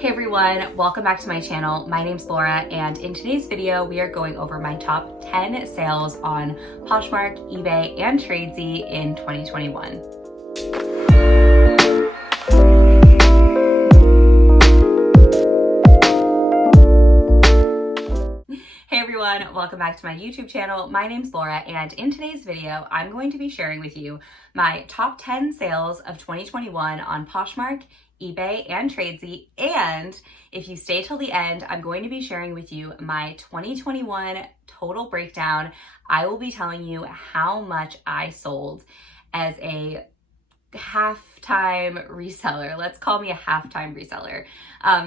Hey everyone, welcome back to my channel. My name's Laura, and in today's video, we are going over my top 10 sales on Poshmark, eBay, and Tradesy in 2021. Hey everyone, welcome back to my YouTube channel. My name's Laura, and in today's video, I'm going to be sharing with you my top 10 sales of 2021 on Poshmark, eBay, and Tradesy. And if you stay till the end, I'm going to be sharing with you my 2021 total breakdown. I will be telling you how much I sold as a half-time reseller. Let's call me a half-time reseller.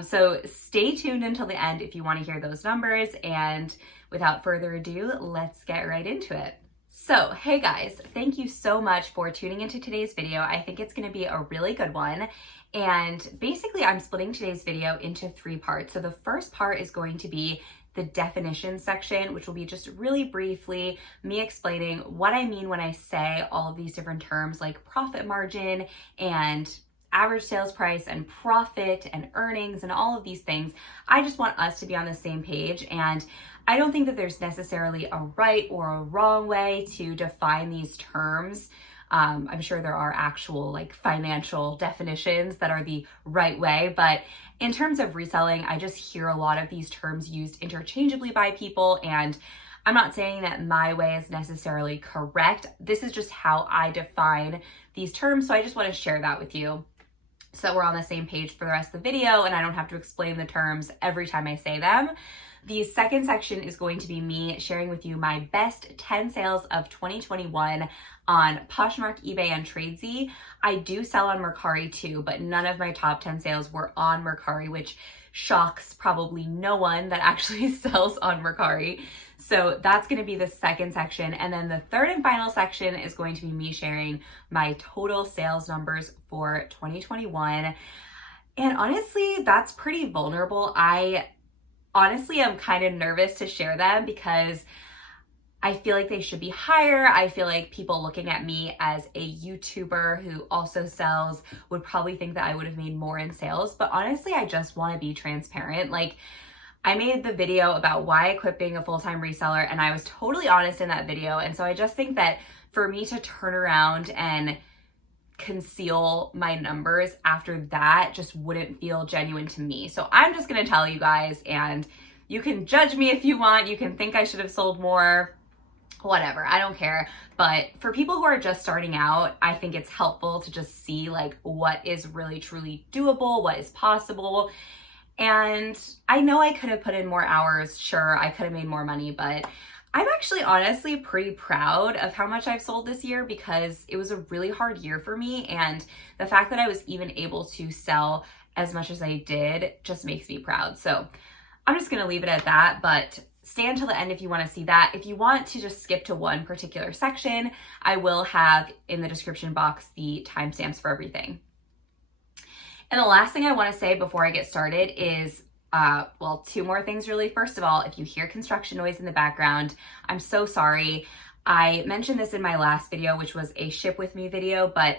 So stay tuned until the end if you want to hear those numbers. And without further ado, let's get right into it. So, hey guys, thank you so much for tuning into today's video. I think it's going to be a really good one. And basically, I'm splitting today's video into 3 parts. So the first part is going to be the definition section, which will be just really briefly me explaining what I mean when I say all of these different terms like profit margin and average sales price and profit and earnings and all of these things. I just want us to be on the same page, and I don't think that there's necessarily a right or a wrong way to define these terms. I'm sure there are actual like financial definitions that are the right way, but in terms of reselling, I just hear a lot of these terms used interchangeably by people, and I'm not saying that my way is necessarily correct. This is just how I define these terms, so I just want to share that with you so that we're on the same page for the rest of the video and I don't have to explain the terms every time I say them. The second section is going to be me sharing with you my best 10 sales of 2021 on Poshmark, eBay, and Tradesy. I do sell on Mercari too, but none of my top 10 sales were on Mercari, which shocks probably no one that actually sells on Mercari. So that's going to be the second section. And then the third and final section is going to be me sharing my total sales numbers for 2021. And honestly, that's pretty vulnerable. I honestly am kind of nervous to share them because I feel like they should be higher. I feel like people looking at me as a YouTuber who also sells would probably think that I would have made more in sales. But honestly, I just want to be transparent. Like, I made the video about why I quit being a full-time reseller, and I was totally honest in that video. And so I just think that for me to turn around and conceal my numbers after that just wouldn't feel genuine to me. So I'm just going to tell you guys, and you can judge me if you want. You can think I should have sold more, whatever, I don't care. But for people who are just starting out, I think it's helpful to just see like what is really truly doable, what is possible. And I know I could have put in more hours. Sure, I could have made more money, but I'm actually honestly pretty proud of how much I've sold this year because it was a really hard year for me. And the fact that I was even able to sell as much as I did just makes me proud. So I'm just going to leave it at that, but stay until the end if you want to see that. If you want to just skip to one particular section, I will have in the description box the timestamps for everything. And the last thing I want to say before I get started is, well, 2 more things really. First of all, if you hear construction noise in the background, I'm so sorry. I mentioned this in my last video, which was a ship with me video, but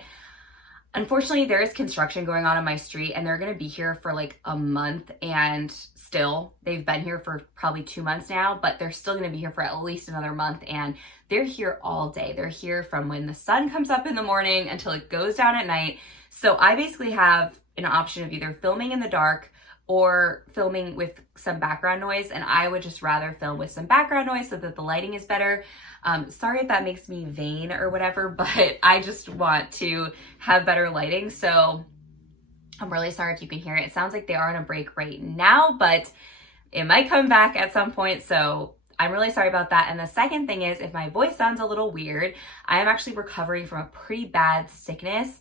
unfortunately there is construction going on my street and they're going to be here for like a month, and still they've been here for probably 2 months now, but they're still going to be here for at least another month, and they're here all day. They're here from when the sun comes up in the morning until it goes down at night. So I basically have an option of either filming in the dark or filming with some background noise, and I would just rather film with some background noise so that the lighting is better. Sorry if that makes me vain or whatever, but I just want to have better lighting. So I'm really sorry if you can hear it. It sounds like they are on a break right now, but it might come back at some point. So I'm really sorry about that. And the second thing is, if my voice sounds a little weird, I am actually recovering from a pretty bad sickness.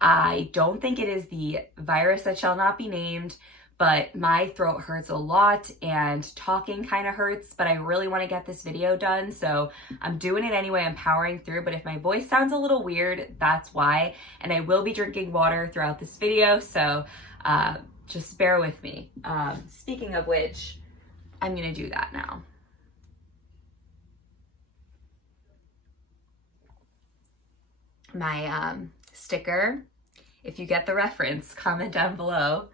I don't think it is the virus that shall not be named, but my throat hurts a lot and talking kind of hurts, but I really want to get this video done. So I'm doing it anyway. I'm powering through, but if my voice sounds a little weird, that's why. And I will be drinking water throughout this video. So just bear with me. Speaking of which, I'm going to do that now. My sticker, if you get the reference, comment down below.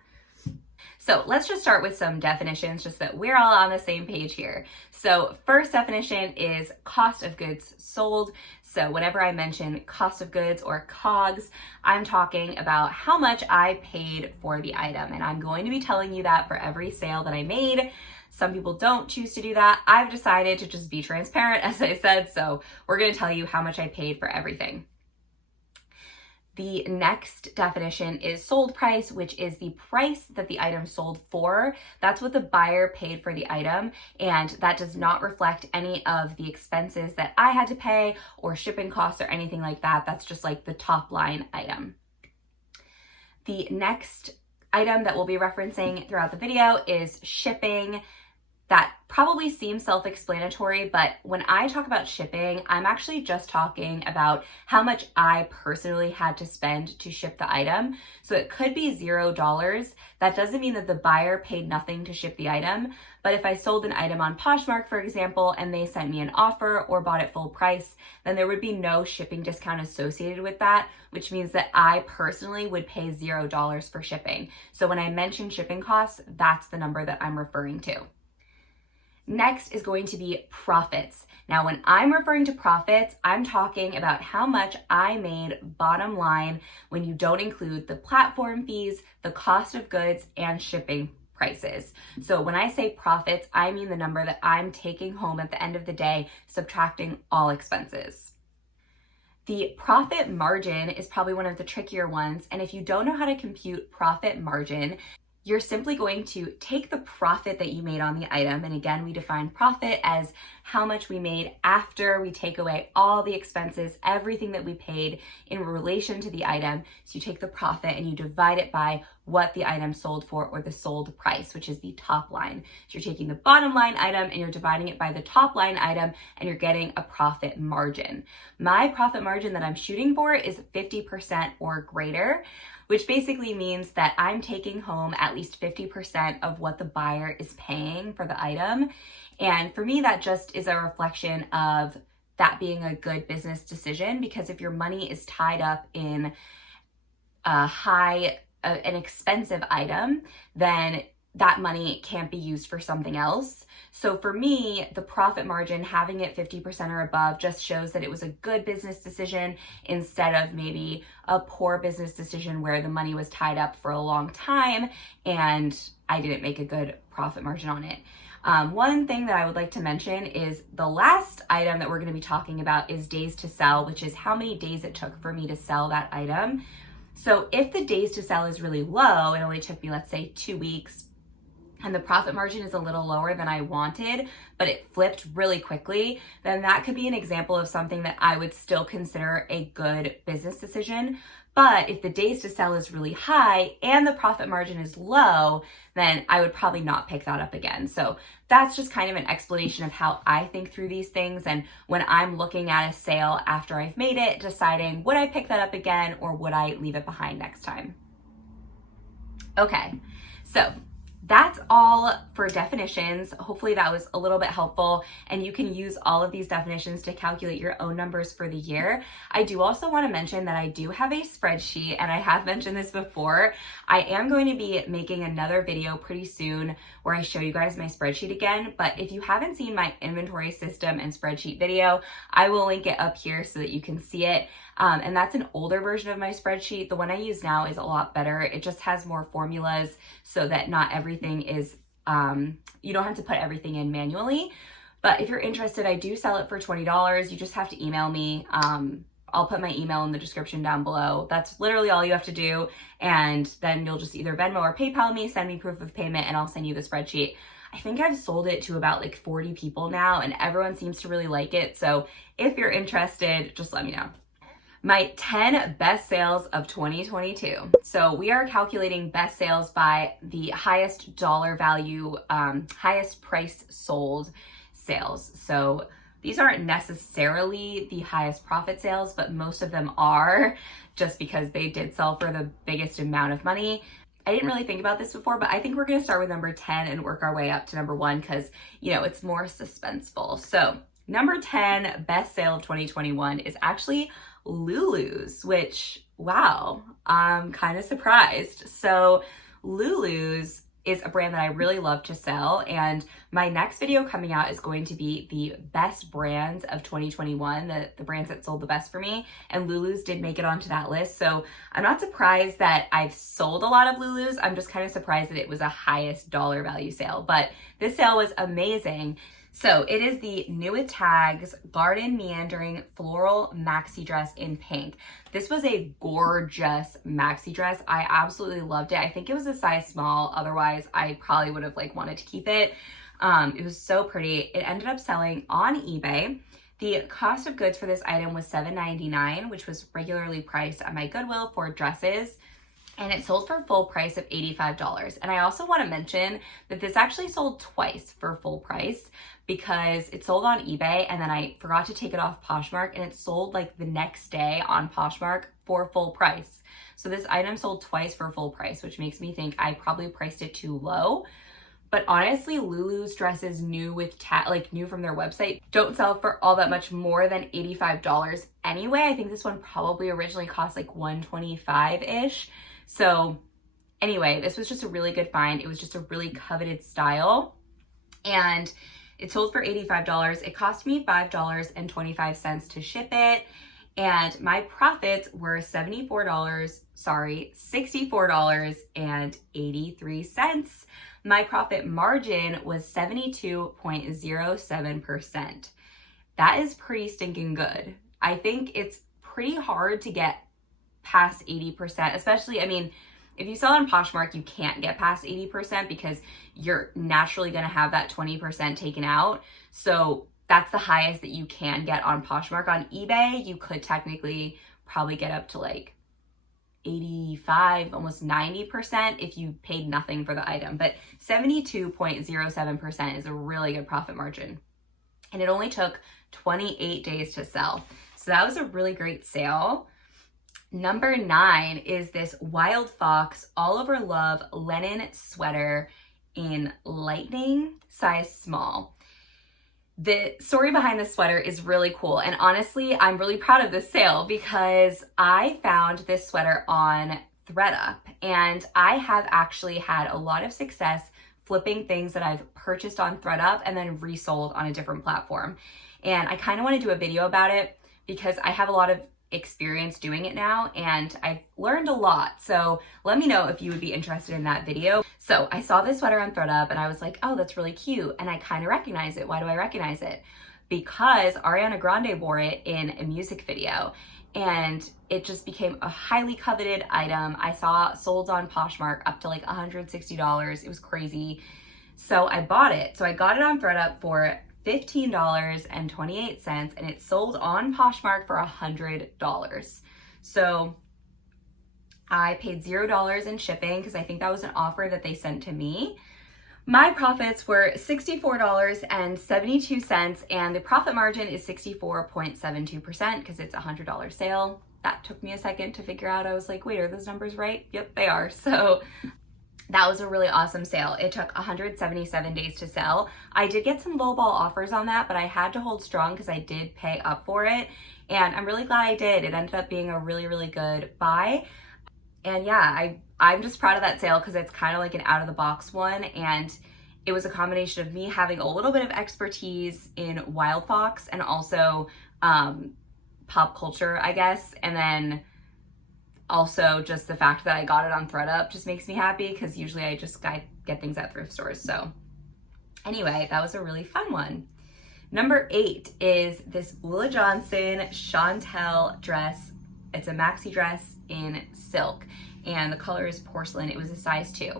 So let's just start with some definitions just that we're all on the same page here. So first definition is cost of goods sold. So whenever I mention cost of goods or COGs, I'm talking about how much I paid for the item. And I'm going to be telling you that for every sale that I made. Some people don't choose to do that. I've decided to just be transparent, as I said. So we're going to tell you how much I paid for everything. The next definition is sold price, which is the price that the item sold for. That's what the buyer paid for the item, and that does not reflect any of the expenses that I had to pay or shipping costs or anything like that. That's just like the top line item. The next item that we'll be referencing throughout the video is shipping. That probably seems self-explanatory, but when I talk about shipping, I'm actually just talking about how much I personally had to spend to ship the item. So it could be $0. That doesn't mean that the buyer paid nothing to ship the item, but if I sold an item on Poshmark, for example, and they sent me an offer or bought it full price, then there would be no shipping discount associated with that, which means that I personally would pay $0 for shipping. So when I mention shipping costs, that's the number that I'm referring to. Next is going to be profits. Now, when I'm referring to profits, I'm talking about how much I made bottom line when you don't include the platform fees, the cost of goods, and shipping prices. So when I say profits, I mean the number that I'm taking home at the end of the day, subtracting all expenses. The profit margin is probably one of the trickier ones. And if you don't know how to compute profit margin, you're simply going to take the profit that you made on the item. And again, we define profit as how much we made after we take away all the expenses, everything that we paid in relation to the item. So you take the profit and you divide it by what the item sold for, or the sold price, which is the top line. So you're taking the bottom line item and you're dividing it by the top line item, and you're getting a profit margin. My profit margin that I'm shooting for is 50% or greater, which basically means that I'm taking home at least 50% of what the buyer is paying for the item. And for me, that just is a reflection of that being a good business decision, because if your money is tied up in an expensive item, then that money can't be used for something else. So for me, the profit margin, having it 50% or above, just shows that it was a good business decision instead of maybe a poor business decision where the money was tied up for a long time and I didn't make a good profit margin on it. One thing that I would like to mention is the last item that we're going to be talking about is days to sell, which is how many days it took for me to sell that item. So if the days to sell is really low, it only took me, let's say, 2 weeks, and the profit margin is a little lower than I wanted, but it flipped really quickly, then that could be an example of something that I would still consider a good business decision. But if the days to sell is really high and the profit margin is low, then I would probably not pick that up again. So that's just kind of an explanation of how I think through these things. And when I'm looking at a sale after I've made it, deciding would I pick that up again or would I leave it behind next time? Okay, so that's all for definitions. Hopefully that was a little bit helpful, and you can use all of these definitions to calculate your own numbers for the year. I do also want to mention that I do have a spreadsheet, and I have mentioned this before. I am going to be making another video pretty soon where I show you guys my spreadsheet again, but if you haven't seen my inventory system and spreadsheet video, I will link it up here so that you can see it. And that's an older version of my spreadsheet. The one I use now is a lot better. It just has more formulas so that not everything is, you don't have to put everything in manually. But if you're interested, I do sell it for $20. You just have to email me. I'll put my email in the description down below. That's literally all you have to do. And then you'll just either Venmo or PayPal me, send me proof of payment, and I'll send you the spreadsheet. I think I've sold it to about like 40 people now, and everyone seems to really like it. So if you're interested, just let me know. My 10 best sales of 2022. So we are calculating best sales by the highest dollar value, highest price sold sales. So these aren't necessarily the highest profit sales, but most of them are, just because they did sell for the biggest amount of money. I didn't really think about this before, but I think we're gonna start with number 10 and work our way up to number 1 because, you know, it's more suspenseful. So number 10 best sale of 2021 is actually Lulu's, which, wow, I'm kind of surprised. So Lulu's is a brand that I really love to sell, and my next video coming out is going to be the best brands of 2021, the brands that sold the best for me, and Lulu's did make it onto that list. So I'm not surprised that I've sold a lot of Lulu's. I'm just kind of surprised that it was a highest dollar value sale, but this sale was amazing. So it is the New with Tags Garden Meandering Floral Maxi Dress in pink. This was a gorgeous maxi dress. I absolutely loved it. I think it was a size small. Otherwise, I probably would have wanted to keep it. It was so pretty. It ended up selling on eBay. The cost of goods for this item was $7.99, which was regularly priced at my Goodwill for dresses. And it sold for full price of $85. And I also want to mention that this actually sold twice for full price because it sold on eBay and then I forgot to take it off Poshmark, and it sold the next day on Poshmark for full price. So this item sold twice for full price, which makes me think I probably priced it too low. But honestly, Lulu's dresses new from their website don't sell for all that much more than $85 anyway. I think this one probably originally cost $125-ish. So anyway, this was just a really good find. It was just a really coveted style, and it sold for $85. It cost me $5.25 to ship it, and my profits were $64.83. My profit margin was 72.07%. That is pretty stinking good. I think it's pretty hard to get past 80%, especially, if you sell on Poshmark, you can't get past 80% because you're naturally going to have that 20% taken out. So that's the highest that you can get on Poshmark. On eBay, you could technically probably get up to 85, almost 90% if you paid nothing for the item. But 72.07% is a really good profit margin. And it only took 28 days to sell. So that was a really great sale. Number 9 is this Wild Fox All Over Love linen sweater in lightning size small. The story behind this sweater is really cool, and honestly, I'm really proud of this sale because I found this sweater on ThredUp, and I have actually had a lot of success flipping things that I've purchased on ThredUp and then resold on a different platform. And I kind of want to do a video about it because I have a lot of experience doing it now and I've learned a lot. So let me know if you would be interested in that video. So I saw this sweater on ThredUp and I was like, oh, that's really cute. And I kind of recognize it. Why do I recognize it? Because Ariana Grande wore it in a music video and it just became a highly coveted item. I saw sold on Poshmark up to $160. It was crazy. So I bought it. So I got it on ThredUp for $15.28 and it sold on Poshmark for $100. So I paid $0 in shipping because I think that was an offer that they sent to me. My profits were $64.72 and the profit margin is 64.72% because it's a $100 sale. That took me a second to figure out. I was like, wait, are those numbers right? Yep, they are. So that was a really awesome sale. It took 177 days to sell. I did get some lowball offers on that, but I had to hold strong because I did pay up for it. And I'm really glad I did. It ended up being a really, really good buy. And yeah, I'm just proud of that sale because it's kind of like an out of the box one. And it was a combination of me having a little bit of expertise in Wild Fox and also pop culture, I guess. And then also just the fact that I got it on ThredUp just makes me happy because usually I just get things at thrift stores. So anyway, that was a really fun one. Number 8 is this Ulla Johnson Chantel dress. It's a maxi dress in silk and the color is porcelain. It was a size 2.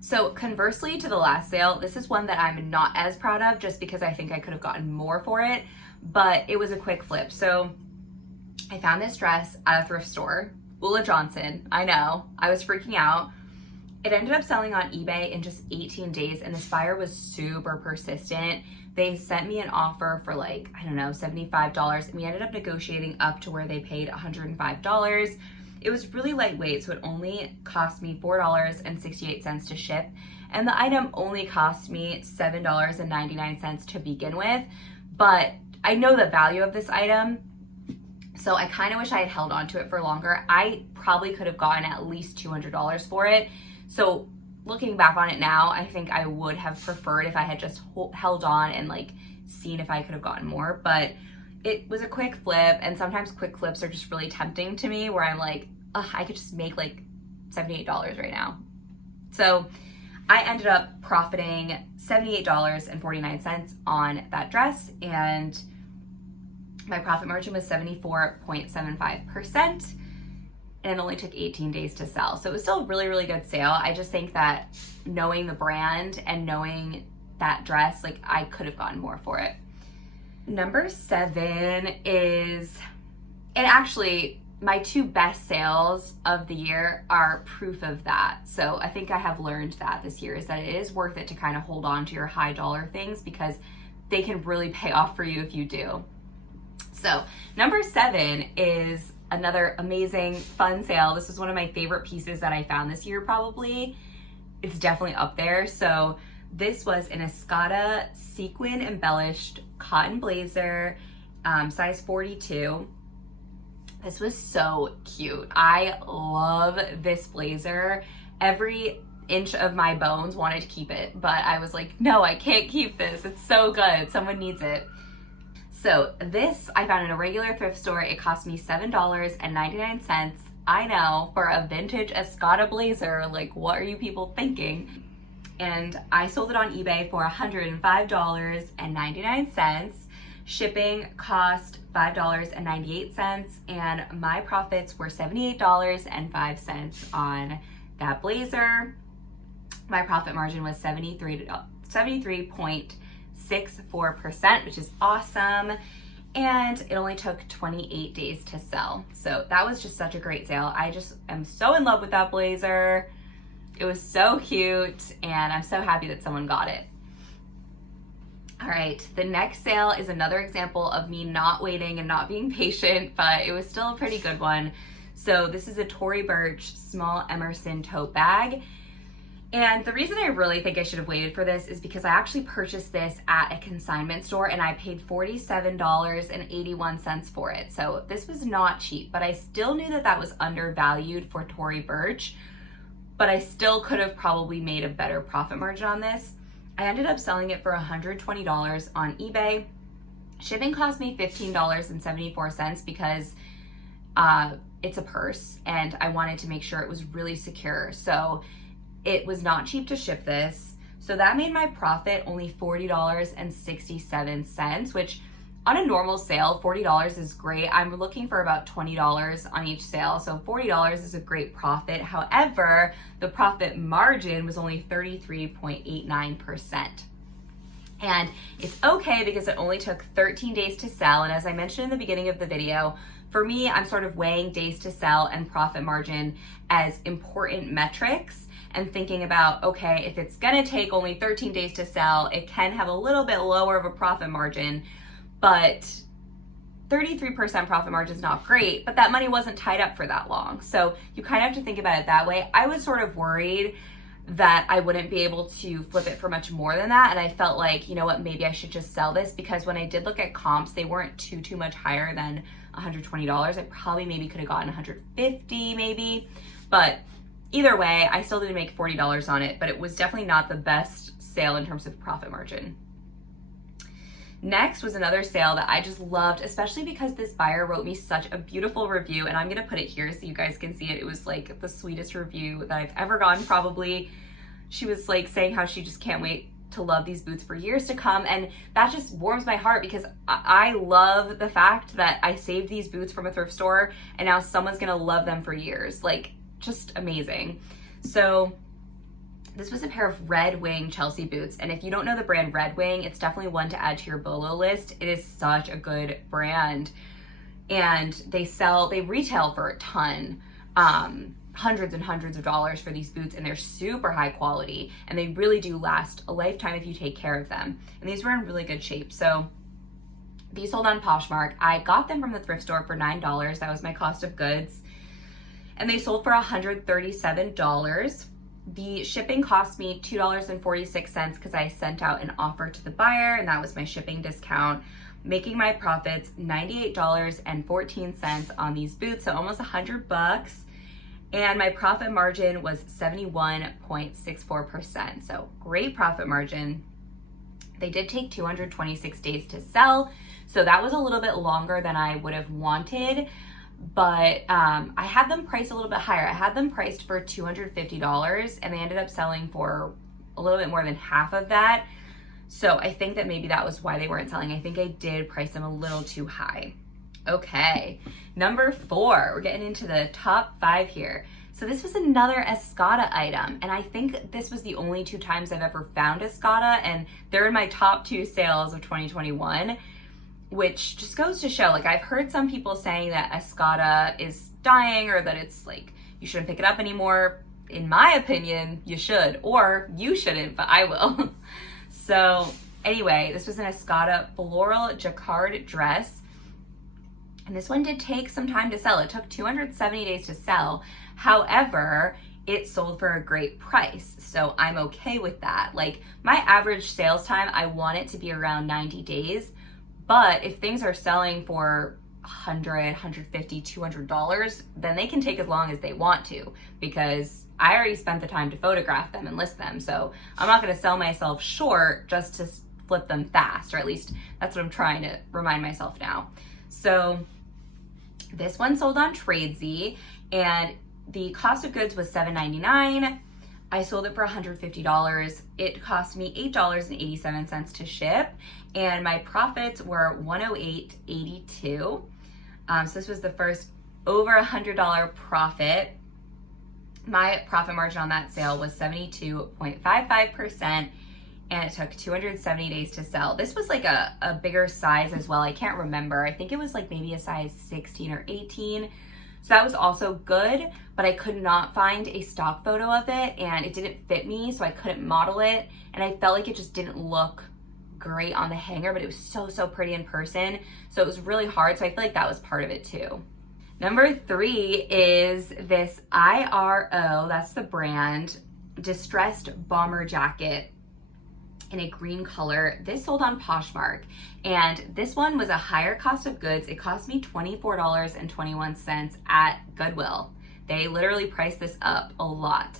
So conversely to the last sale, this is one that I'm not as proud of just because I think I could have gotten more for it, but it was a quick flip. So I found this dress at a thrift store. Ulla Johnson, I know, I was freaking out. It ended up selling on eBay in just 18 days and this buyer was super persistent. They sent me an offer for $75 and we ended up negotiating up to where they paid $105. It was really lightweight, so it only cost me $4.68 to ship and the item only cost me $7.99 to begin with, but I know the value of this item. So I kind of wish I had held on to it for longer. I probably could have gotten at least $200 for it. So looking back on it now, I think I would have preferred if I had just held on and like seen if I could have gotten more, but it was a quick flip, and sometimes quick flips are just really tempting to me where I'm like, ugh, I could just make like $78 right now. So I ended up profiting $78.49 on that dress, and my profit margin was 74.75%, and it only took 18 days to sell. So it was still a really, really good sale. I just think that knowing the brand and knowing that dress, like I could have gotten more for it. Number 7 is, and actually my 2 best sales of the year are proof of that. So I think I have learned that this year, is that it is worth it to kind of hold on to your high dollar things because they can really pay off for you if you do. So number 7 is another amazing fun sale. This was one of my favorite pieces that I found this year probably. It's definitely up there. So this was an Escada sequin embellished cotton blazer, size 42. This was so cute. I love this blazer. Every inch of my bones wanted to keep it, but I was like, no, I can't keep this. It's so good. Someone needs it. So this I found in a regular thrift store. It cost me $7.99. I know, for a vintage Escada blazer. Like, what are you people thinking? And I sold it on eBay for $105.99. Shipping cost $5.98, and my profits were $78.05 on that blazer. My profit margin was 73.64%, which is awesome. And it only took 28 days to sell. So that was just such a great sale. I just am so in love with that blazer. It was so cute, and I'm so happy that someone got it. All right, the next sale is another example of me not waiting and not being patient, but it was still a pretty good one. So this is a Tory Burch small Emerson tote bag. And the reason I really think I should have waited for this is because I actually purchased this at a consignment store and I paid $47.81 for it. So this was not cheap, but I still knew that that was undervalued for Tory Burch, but I still could have probably made a better profit margin on this. I ended up selling it for $120 on eBay. Shipping cost me $15.74 because it's a purse and I wanted to make sure it was really secure. So it was not cheap to ship this. So that made my profit only $40.67, which on a normal sale, $40 is great. I'm looking for about $20 on each sale. So $40 is a great profit. However, the profit margin was only 33.89%. And it's okay because it only took 13 days to sell. And as I mentioned in the beginning of the video, for me, I'm sort of weighing days to sell and profit margin as important metrics and thinking about, okay, if it's gonna take only 13 days to sell, it can have a little bit lower of a profit margin, but 33% profit margin is not great, but that money wasn't tied up for that long. So you kind of have to think about it that way. I was sort of worried that I wouldn't be able to flip it for much more than that. And I felt like, you know what, maybe I should just sell this, because when I did look at comps, they weren't too much higher than $120. I probably maybe could have gotten $150 maybe, but either way, I still didn't make $40 on it, but it was definitely not the best sale in terms of profit margin. Next was another sale that I just loved, especially because this buyer wrote me such a beautiful review, and I'm gonna put it here so you guys can see it. It was like the sweetest review that I've ever gotten probably. She was like saying how she just can't wait to love these boots for years to come, and that just warms my heart because I love the fact that I saved these boots from a thrift store and now someone's gonna love them for years. Like, just amazing. So this was a pair of Red Wing Chelsea boots, and if you don't know the brand Red Wing, it's definitely one to add to your BOLO list. It is such a good brand, and they retail for a ton, hundreds and hundreds of dollars for these boots, and they're super high quality, and they really do last a lifetime if you take care of them. And these were in really good shape. So these sold on Poshmark. I got them from the thrift store for $9. That was my cost of goods, and they sold for $137. The shipping cost me $2.46 because I sent out an offer to the buyer, and that was my shipping discount, making my profits $98.14 on these boots, so almost $100. and my profit margin was 71.64%. So great profit margin. They did take 226 days to sell, so that was a little bit longer than I would have wanted, but I had them priced a little bit higher. I had them priced for $250, and they ended up selling for a little bit more than half of that. So I think that maybe that was why they weren't selling. I think I did price them a little too high. Okay, number 4, we're getting into the top 5 here. So this was another Escada item, and I think this was the only 2 times I've ever found Escada, and they're in my top 2 sales of 2021, which just goes to show, like, I've heard some people saying that Escada is dying or that it's like, you shouldn't pick it up anymore. In my opinion, you should, or you shouldn't, but I will. So anyway, this was an Escada floral jacquard dress. And this one did take some time to sell. It took 270 days to sell. However, it sold for a great price. So I'm okay with that. Like, my average sales time, I want it to be around 90 days. But if things are selling for $100, $150, $200, then they can take as long as they want to, because I already spent the time to photograph them and list them. So I'm not going to sell myself short just to flip them fast, or at least that's what I'm trying to remind myself now. So this one sold on Tradesy, and the cost of goods was $7.99. I sold it for $150. It cost me $8.87 to ship, and my profits were $108.82. So this was the first over $100 profit. My profit margin on that sale was 72.55%. And it took 270 days to sell. This was like a bigger size as well. I can't remember. I think it was like maybe a size 16 or 18. So that was also good, but I could not find a stock photo of it, and it didn't fit me, so I couldn't model it. And I felt like it just didn't look great on the hanger, but it was so pretty in person. So it was really hard. So I feel like that was part of it too. Number 3 is this IRO, that's the brand, distressed bomber jacket in a green color. This sold on Poshmark, and this one was a higher cost of goods. It cost me $24.21 at Goodwill. They literally priced this up a lot,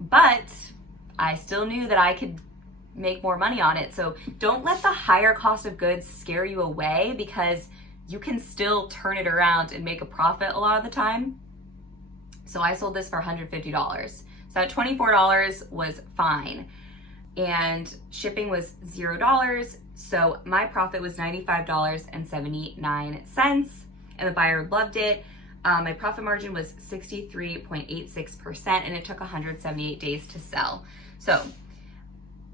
but I still knew that I could make more money on it. So don't let the higher cost of goods scare you away, because you can still turn it around and make a profit a lot of the time. So I sold this for $150. So at $24 was fine. And shipping was $0. So my profit was $95.79, and the buyer loved it. My profit margin was 63.86%, and it took 178 days to sell. So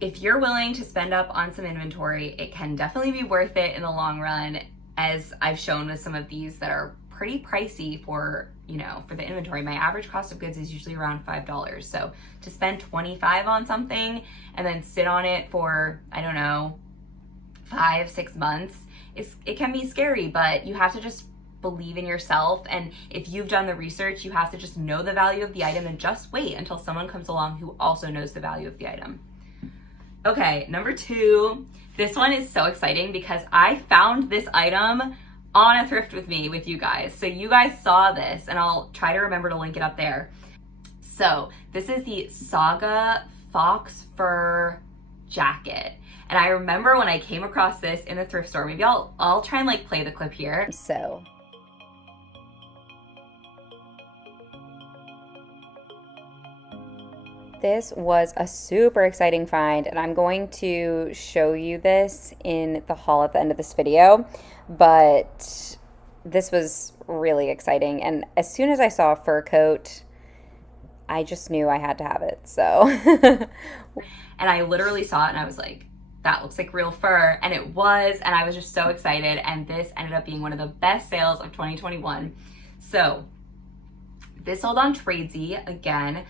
if you're willing to spend up on some inventory, it can definitely be worth it in the long run, as I've shown with some of these that are pretty pricey for, you know, for the inventory. My average cost of goods is usually around $5. So to spend $25 on something and then sit on it for, I don't know, 5-6 months, it can be scary, but you have to just believe in yourself. And if you've done the research, you have to just know the value of the item and just wait until someone comes along who also knows the value of the item. Okay, number 2, this one is so exciting because I found this item on a thrift with me with you guys. So you guys saw this, and I'll try to remember to link it up there. So this is the Saga Fox Fur jacket. And I remember when I came across this in the thrift store. Maybe I'll try and like play the clip here. So this was a super exciting find, and I'm going to show you this in the haul at the end of this video, but this was really exciting. And as soon as I saw a fur coat, I just knew I had to have it. So and I literally saw it and I was like, that looks like real fur, and it was, and I was just so excited, and this ended up being one of the best sales of 2021. So this sold on Tradesy again.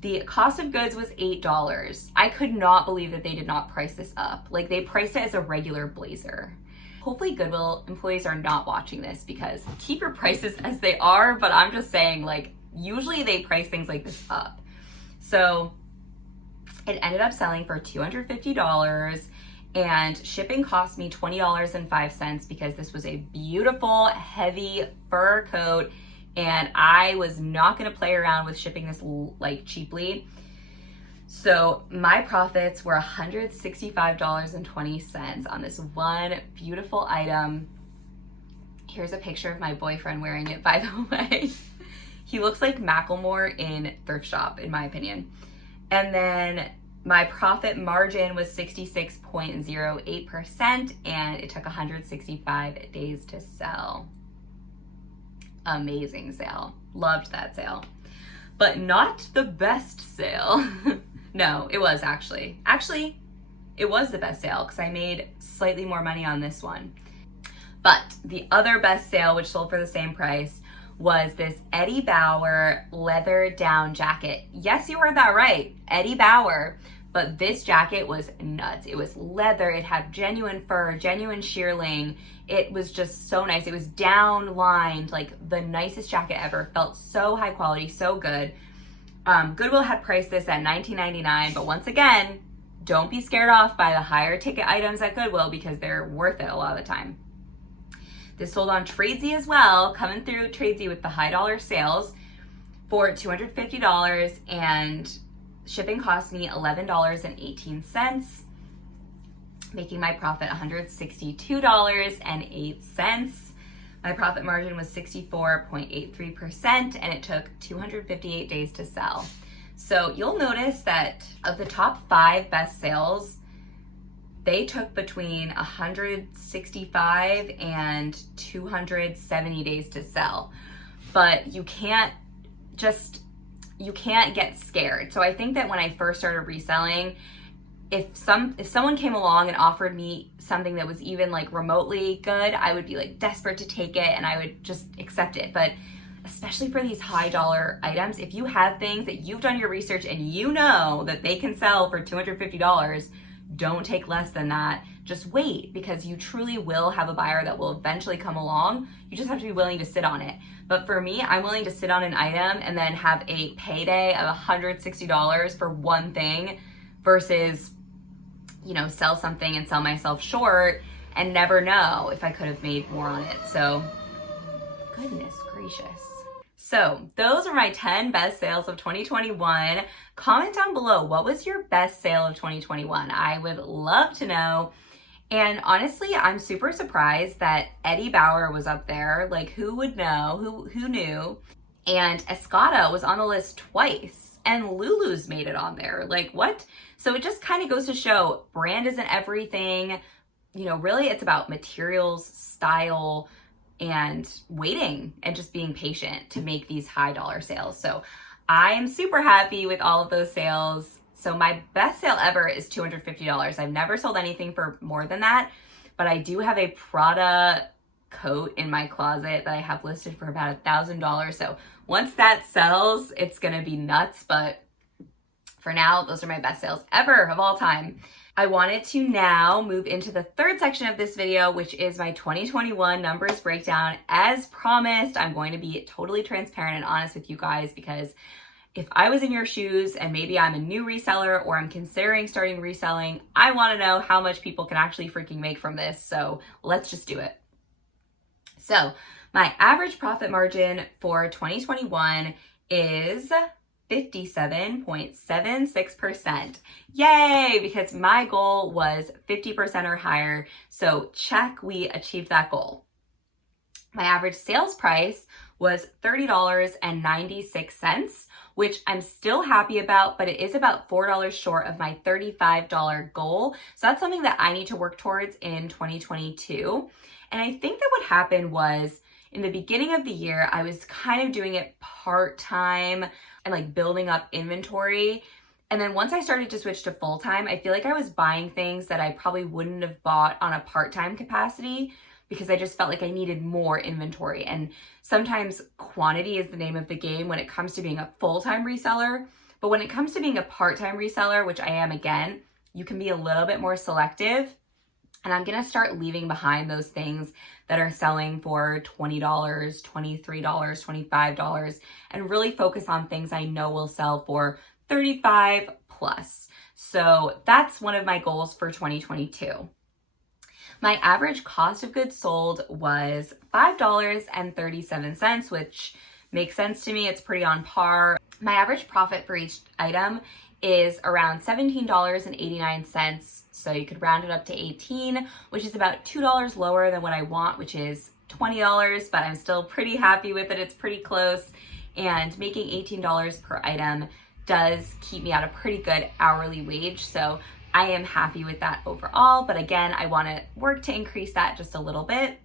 The cost of goods was $8. I could not believe that they did not price this up. Like, they priced it as a regular blazer. Hopefully Goodwill employees are not watching this, because keep your prices as they are, but I'm just saying, like, usually they price things like this up. So it ended up selling for $250, and shipping cost me $20.05 because this was a beautiful, heavy fur coat and I was not gonna play around with shipping this like cheaply. So my profits were $165.20 on this one beautiful item. Here's a picture of my boyfriend wearing it, by the way. He looks like Macklemore in Thrift Shop, in my opinion. And then my profit margin was 66.08%, and it took 165 days to sell. Amazing sale. Loved that sale. But not the best sale. No, it was actually. Actually, it was the best sale because I made slightly more money on this one. But the other best sale, which sold for the same price, was this Eddie Bauer leather down jacket. Yes, you heard that right, Eddie Bauer. But this jacket was nuts. It was leather, it had genuine fur, genuine shearling. It was just so nice. It was down lined, like the nicest jacket ever. Felt so high quality, so good. Goodwill had priced this at $19.99, but once again, don't be scared off by the higher ticket items at Goodwill because they're worth it a lot of the time. This sold on Tradesy as well, coming through Tradesy with the high dollar sales for $250, and shipping cost me $11.18, making my profit $162.08. My profit margin was 64.83%, and it took 258 days to sell. So you'll notice that of the top 5 best sales, they took between 165 and 270 days to sell. But you can't get scared. So I think that when I first started reselling, if someone came along and offered me something that was even like remotely good, I would be like desperate to take it and I would just accept it. But especially for these high dollar items, if you have things that you've done your research and you know that they can sell for $250, don't take less than that. Just wait, because you truly will have a buyer that will eventually come along. You just have to be willing to sit on it. But for me, I'm willing to sit on an item and then have a payday of $160 for one thing versus, sell something and sell myself short and never know if I could have made more on it. So, goodness gracious. So those are my 10 best sales of 2021. Comment down below, what was your best sale of 2021? I would love to know. And honestly, I'm super surprised that Eddie Bauer was up there. Like, who would know? Who knew? And Escada was on the list twice, and Lulu's made it on there. Like, what? So it just kind of goes to show brand isn't everything. Really it's about materials, style, and waiting and just being patient to make these high dollar sales. So I am super happy with all of those sales. So my best sale ever is $250. I've never sold anything for more than that, but I do have a Prada coat in my closet that I have listed for about $1,000. So once that sells, it's gonna be nuts. But for now, those are my best sales ever of all time. I wanted to now move into the third section of this video, which is my 2021 numbers breakdown. As promised, I'm going to be totally transparent and honest with you guys, because if I was in your shoes and maybe I'm a new reseller or I'm considering starting reselling, I want to know how much people can actually freaking make from this. So let's just do it. So my average profit margin for 2021 is 57.76%. Yay! Because my goal was 50% or higher. So check, we achieved that goal. My average sales price was $30.96, which I'm still happy about, but it is about $4 short of my $35 goal. So that's something that I need to work towards in 2022. And I think that what happened was, in the beginning of the year, I was kind of doing it part-time and like building up inventory. And then once I started to switch to full-time, I feel like I was buying things that I probably wouldn't have bought on a part-time capacity because I just felt like I needed more inventory. And sometimes quantity is the name of the game when it comes to being a full-time reseller. But when it comes to being a part-time reseller, which I am again, you can be a little bit more selective. And I'm gonna start leaving behind those things that are selling for $20, $23, $25, and really focus on things I know will sell for $35 plus. So that's one of my goals for 2022. My average cost of goods sold was $5.37, which makes sense to me. It's pretty on par. My average profit for each item is around $17.89. So you could round it up to 18, which is about $2 lower than what I want, which is $20, but I'm still pretty happy with it. It's pretty close. And making $18 per item does keep me at a pretty good hourly wage. So I am happy with that overall. But again, I want to work to increase that just a little bit.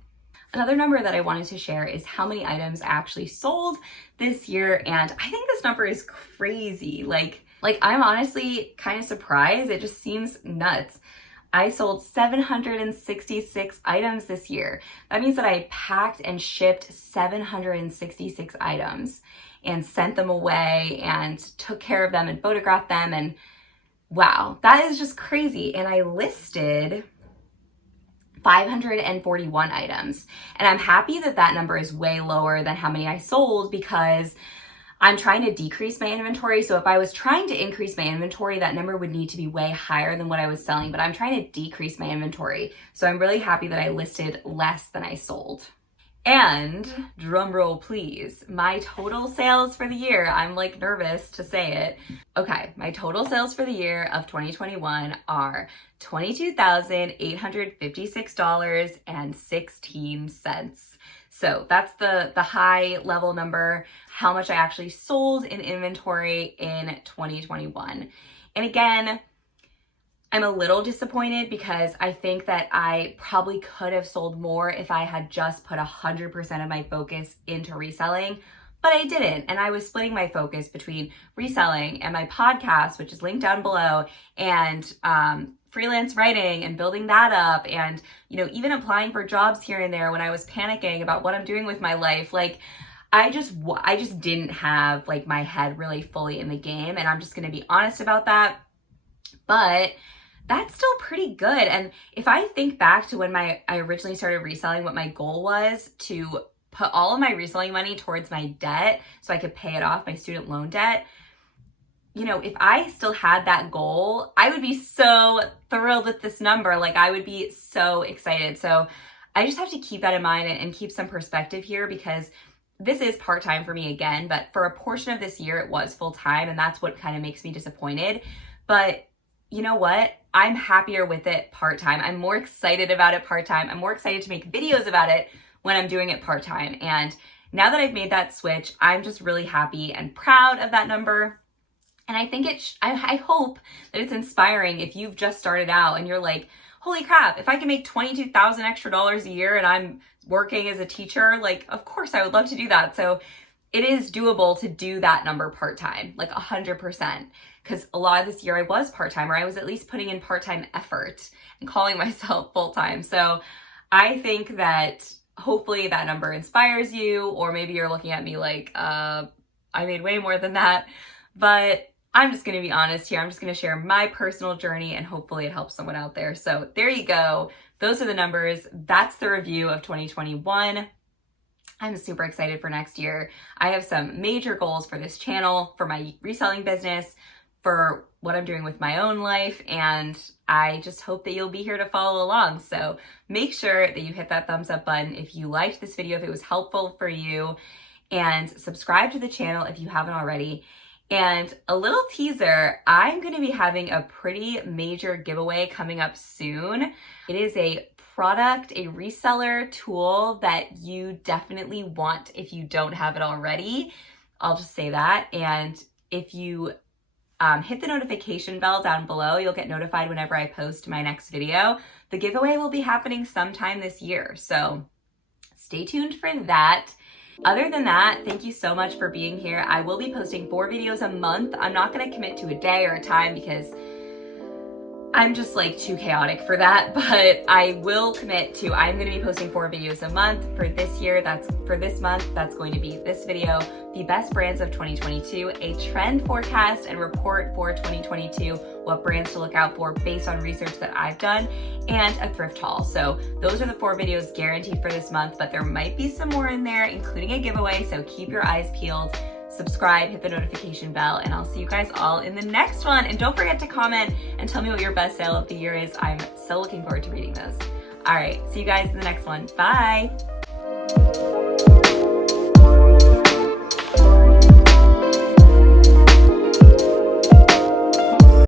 Another number that I wanted to share is how many items I actually sold this year. And I think this number is crazy. Like I'm honestly kind of surprised. It just seems nuts. I sold 766 items this year. That means that I packed and shipped 766 items and sent them away and took care of them and photographed them. And wow, that is just crazy. And I listed 541 items. And I'm happy that that number is way lower than how many I sold, because I'm trying to decrease my inventory. So if I was trying to increase my inventory, that number would need to be way higher than what I was selling, but I'm trying to decrease my inventory. So I'm really happy that I listed less than I sold. And drum roll please, my total sales for the year, I'm like nervous to say it. Okay, my total sales for the year of 2021 are $22,856.16. So that's the high level number, how much I actually sold in inventory in 2021. And again, I'm a little disappointed because I think that I probably could have sold more if I had just put 100% of my focus into reselling, but I didn't. And I was splitting my focus between reselling and my podcast, which is linked down below, and freelance writing and building that up, and even applying for jobs here and there when I was panicking about what I'm doing with my life. Like I just didn't have like my head really fully in the game, and I'm just going to be honest about that. But that's still pretty good. And if I think back to when I originally started reselling, what my goal was to put all of my reselling money towards my debt so I could pay it off, my student loan debt. If I still had that goal, I would be so thrilled with this number. Like I would be so excited. So I just have to keep that in mind and keep some perspective here, because this is part-time for me again, but for a portion of this year, it was full-time, and that's what kind of makes me disappointed. But you know what? I'm happier with it part-time. I'm more excited about it part-time. I'm more excited to make videos about it when I'm doing it part-time. And now that I've made that switch, I'm just really happy and proud of that number. And I think I hope that it's inspiring if you've just started out and you're like, holy crap, if I can make $22,000 extra a year and I'm working as a teacher, like, of course I would love to do that. So it is doable to do that number part-time, like 100%. Because a lot of this year I was part-time, or I was at least putting in part-time effort and calling myself full-time. So I think that hopefully that number inspires you, or maybe you're looking at me like, I made way more than that. But I'm just going to be honest here. I'm just going to share my personal journey, and hopefully it helps someone out there. So there you go. Those are the numbers. That's the review of 2021. I'm super excited for next year. I have some major goals for this channel, for my reselling business, for what I'm doing with my own life, and I just hope that you'll be here to follow along. So make sure that you hit that thumbs up button if you liked this video, if it was helpful for you, and subscribe to the channel if you haven't already. And a little teaser, I'm going to be having a pretty major giveaway coming up soon. It is a product, a reseller tool that you definitely want if you don't have it already. I'll just say that. And if you hit the notification bell down below, you'll get notified whenever I post my next video. The giveaway will be happening sometime this year, so stay tuned for that. Other than that, thank you so much for being here. I will be posting 4 videos a month. I'm not going to commit to a day or a time because I'm just like too chaotic for that, but I will commit to, I'm going to be posting 4 videos a month for this year. For this month, that's going to be this video, the best brands of 2022, a trend forecast and report for 2022, what brands to look out for based on research that I've done, and a thrift haul. So those are the 4 videos guaranteed for this month, but there might be some more in there, including a giveaway. So keep your eyes peeled. Subscribe, hit the notification bell, and I'll see you guys all in the next one. And don't forget to comment and tell me what your best sale of the year is. I'm so looking forward to reading those. All right, see you guys in the next one. Bye.